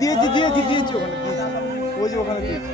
দিয়েছি ওখানে দিয়েছি। ওই যে ওখানে দিয়েছি।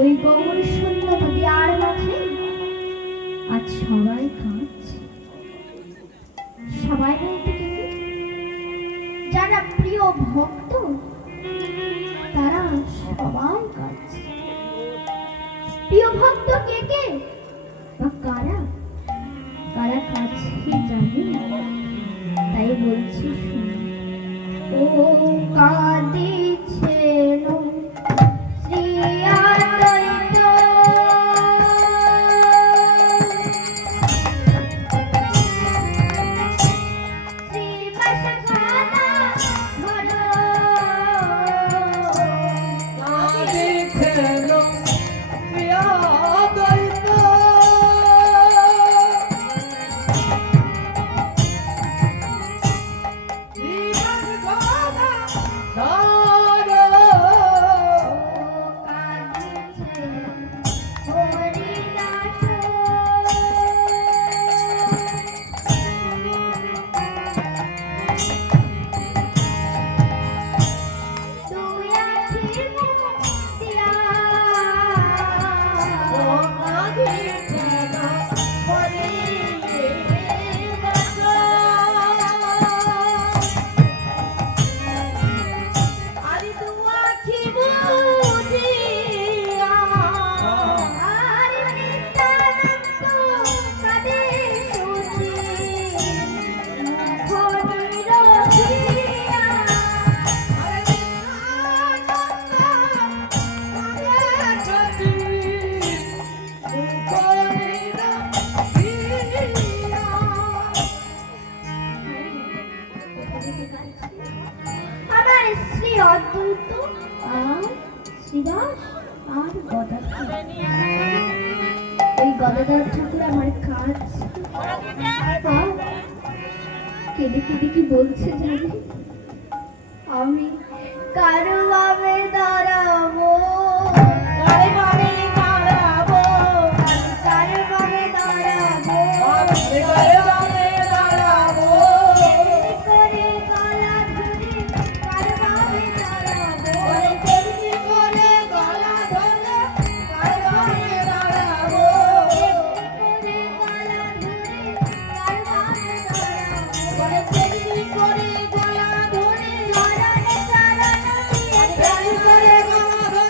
ওই গৌর শূন্য নদীর মাঝে আজ সবাই কাঁদছে। সবাই বলতে গেলে যারা প্রিয় ভক্ত তারা সবাই কাঁদছে। প্রিয় ভক্ত কে কে বা কারা কারা কাছে জানি, তাই বলছি ও কাঁদিছে গদাধর ঠাকুর আমার কাজ কেঁদে কেঁদে কি বলছে জানি, আমি কারো ভাবে দাঁড়াবো, কারো ভাবে দাঁড়াবো, কারো ভাবে দাঁড়াবো, কারো ভাবে দাঁড়াবো, করে গলা ধরে কারো ভাবে দাঁড়াবো, তেমনি করে গলা ধরে কারো ভাবে দাঁড়াবো, তেমনি করে গলা ধরে চরণে চরণ দিয়ে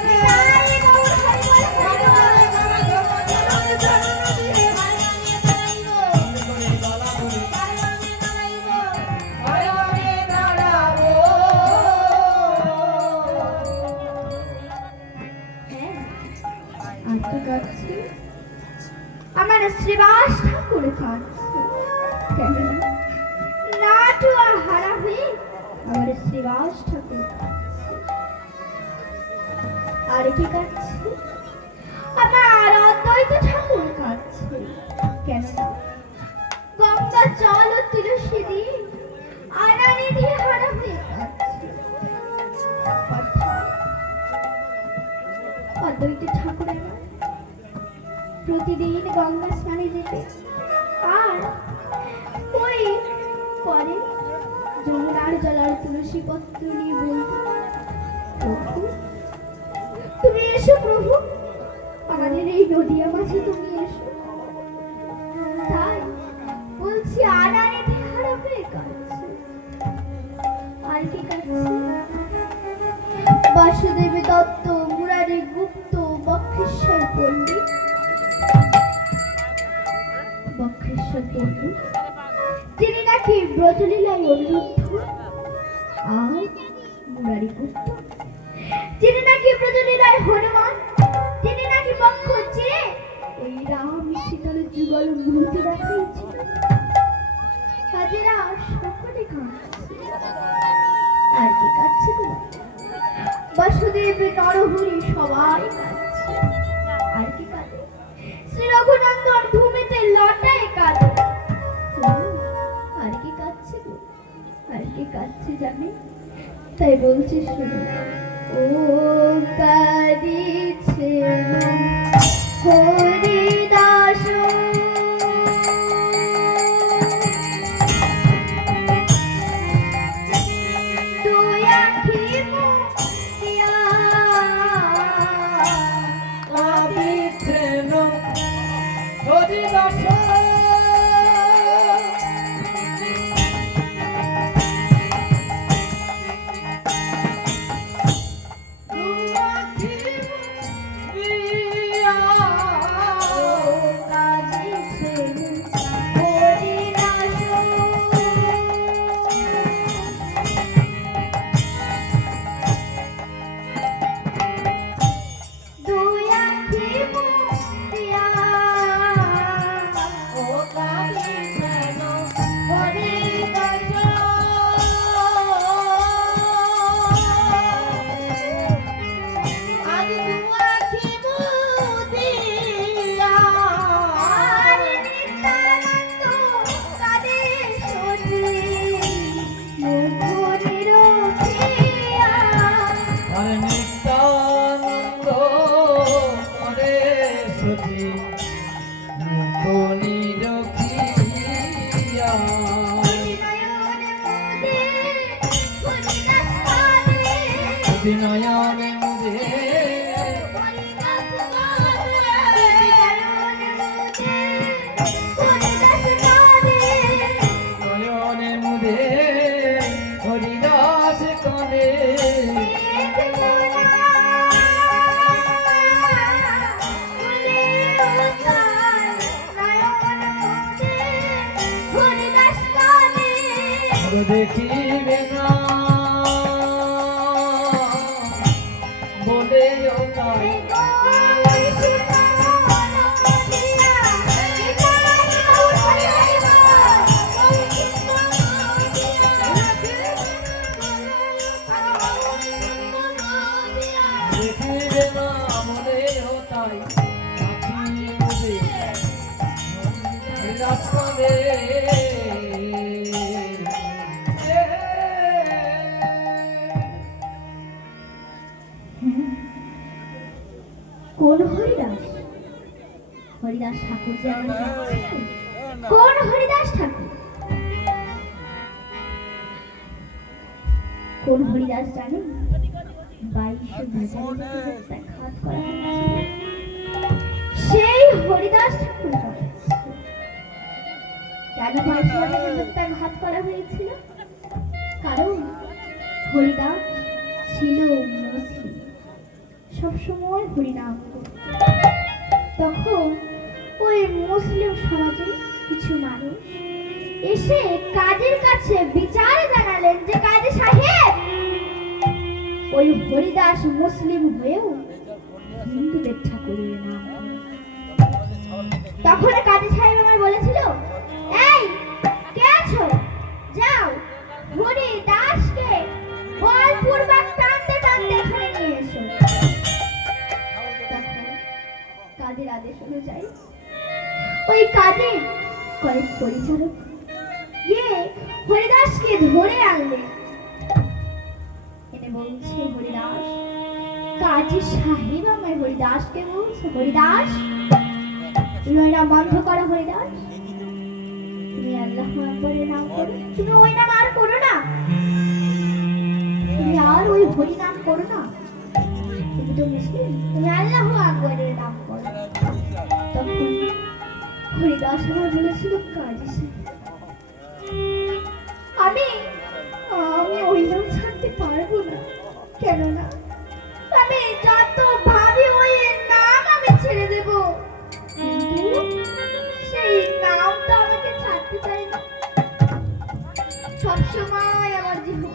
আমার শ্রীবাস ঠাকুর কাঁদছে। আর কি কাঁদছে? আমার অদ্বৈত ঠাকুর কাঁদছে। কেননা গঙ্গা জল ও তুলসী দিয়ে আনানিধি হারা হয়ে কাঁদছে। অদ্বৈত ঠাকুর আমার প্রতিদিন গঙ্গা স্নানে যেতে আর ওই পরে যমুনার জলার তুলসী পত্র নিয়ে বলতো, প্রভু তুমি এসো, প্রভু আমাদের এই নদিয়া মাঝে তুমি এসো। তাই বলছি আনানিধি হারা হয়ে কাঁদছে। আর কি কাঁদছে? বাসুদেব দত্ত, মুরারি গুপ্ত, বক্ষেশ্বর পণ্ডিত, যিনি নাকি ব্রজলীলায় অনুরুদ্ধ, আর মুরারি গুপ্ত, যিনি নাকি ব্রজলীলায় হনুমান, যিনি নাকি বক্ষ চেয়ে ওই রাম সীতার যুগল মূর্তি দেখাইছিল। কাজেরা সকলে কাঁদছে। আর কি কাঁদছে গো? বাসুদেব, নরহরি সবাই কাঁদছে। আর কি কাঁদে? শ্রী রঘুনন্দন ভূমিতে লটায় কাঁদে। আর কি কাঁদছে গো? আর কি কাঁদছে জানে? তাই বলছে শুনো, ও কাঁদিছে হরিদাস, দুই আঁখি মুদিয়া কাঁদিছেন হরিদাস। নয়নে মুদে নয়নে মুদে হরিদাস কাঁদে। দেখিবে না বলে তাই দেখিবে না বলে তাই রাস্তাতে কোন হরিদাস? হরিদাস ঠাকুর যে আমার কাছে। কোন হরিদাস ঠাকুর? কোন হরিদাস জানে? 22 দেখাত করা সেই হরিদাস ঠাকুর। কেন 22 ঘাত করা হয়েছিল? কারণ হরিদাস ছিল মুসলিম, সবসময় হরিনাম করত। তখন ওই মুসলিম সমাজে কিছু মানুষ এসে কাজীর কাছে বিচার জানালেন যে কাজী সাহেব, ওই হরিদাস মুসলিম হয়েও হিন্দুদের ঠাকুরের নাম। তখন কাজী সাহেব আমার বলেছিল, এই কে আছো, যাও হরিদাসকে বিচারক গিয়ে হরিদাসকে ধরে আনলে। এনে বলছে হরিদাস, কাজী সাহেব আমার হরিদাসকে বলছে, হরিদাস তুমি ওই নাম বন্ধ করো। হরিদাস তুমি আল্লাহ আকবরের নাম করো, তুমি ওই নাম আর করো না, তুমি আর ওই হরি নাম করো না, তুমি তো মুসলিম, তুমি আল্লাহ আকবরের নাম করো। তখন হরিদাস আমার বলেছিল, কাজী সাহেব আমি আমি ওই নাম ছাড়তে পারবো না, কেননা আমি যত ভাবি ওই নাম আমি ছেড়ে দেব, কিন্তু সেই নামটা আমাকে ছাড়তে চাই না, সবসময় আমার জীবন।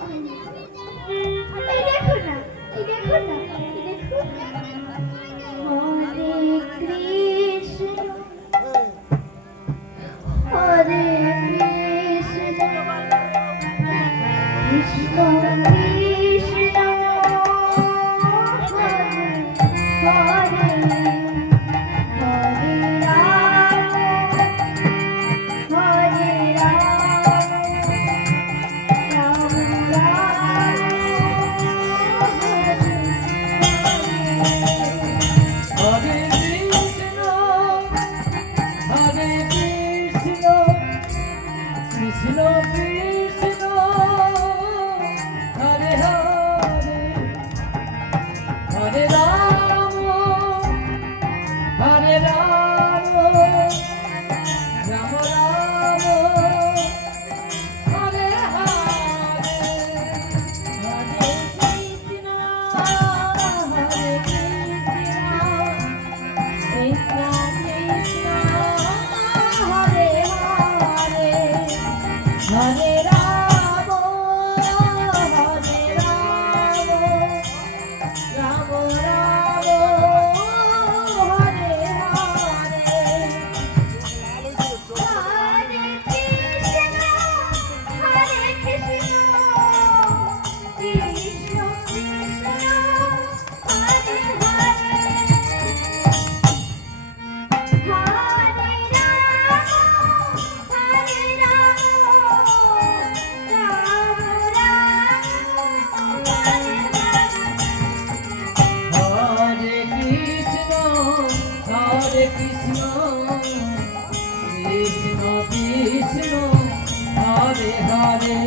এই দেখো না, এই দেখো না, এই দেখো, হরে কৃষ্ণ হরে কৃষ্ণ কৃষ্ণ কৃষ্ণ হরে হরে রাম হরে রাম রাম রাম হরে কৃষ্ণ হরে কৃষ্ণ কৃষ্ণ কৃষ্ণ হরে হরে হরে রাম হরে রাম রাম রাম হরে হরে হরে কৃষ্ণ হরে কৃষ্ণ কৃষ্ণ কৃষ্ণ হরে হরে হরে রাম হরে রাম রাম রাম হরে হরে হরে কৃষ্ণ হরে কৃষ্ণ কৃষ্ণ কৃষ্ণ হরে হরে হরে রাম হরে রাম রাম রাম হরে হরে কৃষ্ণ হরে কৃষ্ণ কৃষ্ণ কৃষ্ণ হরে হরে